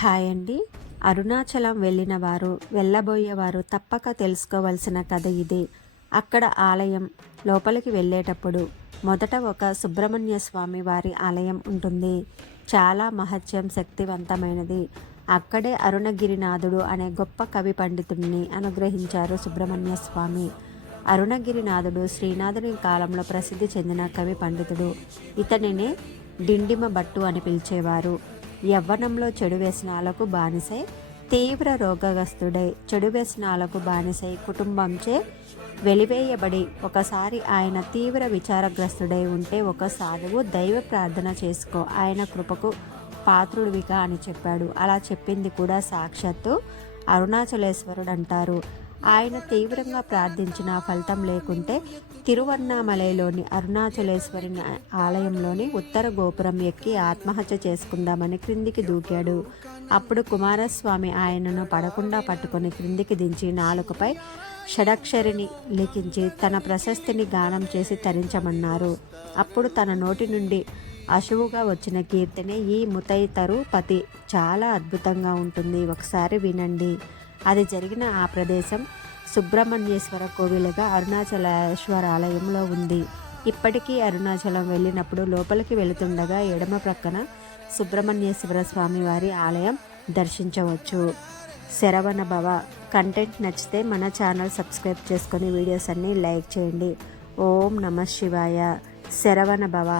Hi అండి. అరుణాచలం వెళ్ళిన వారు వెళ్ళబోయేవారు తప్పక తెలుసుకోవాల్సిన కథ ఇది. అక్కడ ఆలయం లోపలికి వెళ్ళేటప్పుడు మొదట ఒక సుబ్రహ్మణ్య స్వామి వారి ఆలయం ఉంటుంది. చాలా మహత్యం శక్తివంతమైనది. అక్కడే అరుణగిరినాథుడు అనే గొప్ప కవి పండితుడిని అనుగ్రహించారు సుబ్రహ్మణ్య స్వామి. అరుణగిరినాథుడు శ్రీనాథుని కాలంలో ప్రసిద్ధి చెందిన కవి పండితుడు. ఇతనిని డిండిమ భట్టు అని పిలిచేవారు. యవ్వనంలో చెడు వ్యసనాలకు బానిసై తీవ్ర రోగగ్రస్తుడై చెడు వ్యసనాలకు బానిసై కుటుంబంచే వెలివేయబడి ఒకసారి ఆయన తీవ్ర విచారగ్రస్తుడై ఉంటే ఒక సాధువు దైవ ప్రార్థన చేసుకో, ఆయన కృపకు పాత్రుడివిగా అని చెప్పాడు. అలా చెప్పింది కూడా సాక్షాత్తు అరుణాచలేశ్వరుడు అంటారు. ఆయన తీవ్రంగా ప్రార్థించిన ఫలితం లేకుంటే తిరువన్నామలైలోని అరుణాచలేశ్వరి ఆలయంలోని ఉత్తర గోపురం ఎక్కి ఆత్మహత్య చేసుకుందామని క్రిందికి దూకాడు. అప్పుడు కుమారస్వామి ఆయనను పడకుండా పట్టుకొని క్రిందికి దించి నాలుకపై షడక్షరిని లిఖించి తన ప్రశస్తిని గానం చేసి తరించమన్నారు. అప్పుడు తన నోటి నుండి అశువుగా వచ్చిన కీర్తనే ఈ ముతైతరు పతి. చాలా అద్భుతంగా ఉంటుంది, ఒకసారి వినండి. అది జరిగిన ఆ ప్రదేశం సుబ్రహ్మణ్యేశ్వర కోవిలుగా అరుణాచలేశ్వర ఆలయంలో ఉంది. ఇప్పటికీ అరుణాచలం వెళ్ళినప్పుడు లోపలికి వెళుతుండగా ఎడమ ప్రక్కన సుబ్రహ్మణ్యేశ్వర స్వామి వారి ఆలయం దర్శించవచ్చు. శరవణ భవ. కంటెంట్ నచ్చితే మన ఛానల్ సబ్స్క్రైబ్ చేసుకొని వీడియోస్ అన్నీ లైక్ చేయండి. ఓం నమః శివాయ. శరవణ భవ.